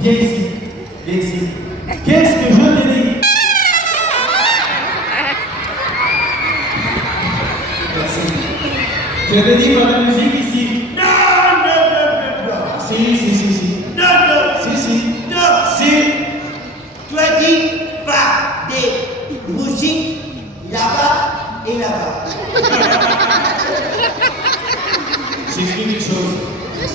Viens ici, viens ici. Qu'est-ce que je t'ai dit? Merci. Je t'ai dit pas de musique ici. Non, non, non, non, non. Si. Non, non. Si. Non. Si. Tu as dit pas des musiques là-bas et là-bas. J'écris quelque chose.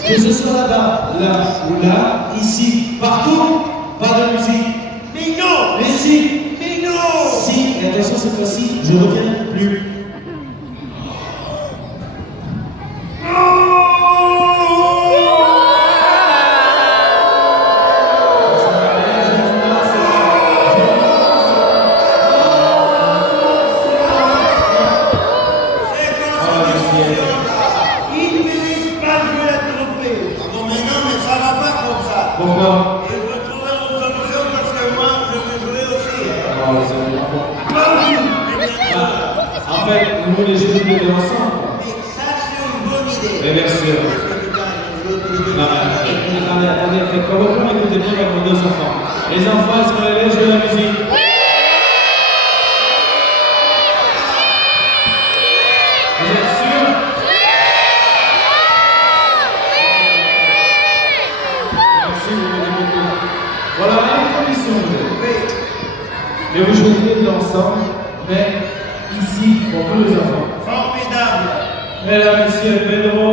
Que ce soit là-bas, là ou là, ici, partout, pas de musique. Mais non. Mais si. Mais non. Si, et attention cette fois-ci, je reviens plus. Pourquoi? Il faut trouver une solution parce que moi, je veux jouer aussi. En fait, vous voulez jouer tous les deux ensemble? Mais ça, c'est une bonne idée. Mais bien sûr. Non, mais attendez, faites pas beaucoup, écoutez bien avec vos deux enfants. Les enfants, est-ce qu'on les laisse jouer la musique? Vous êtes sûrs? Merci, vous m'aidez beaucoup. Voilà, une condition, je vais vous jouer tous les deux ensemble, mais ici, pour tous les enfants. Formidable. Mesdames, Messieurs, Pedro.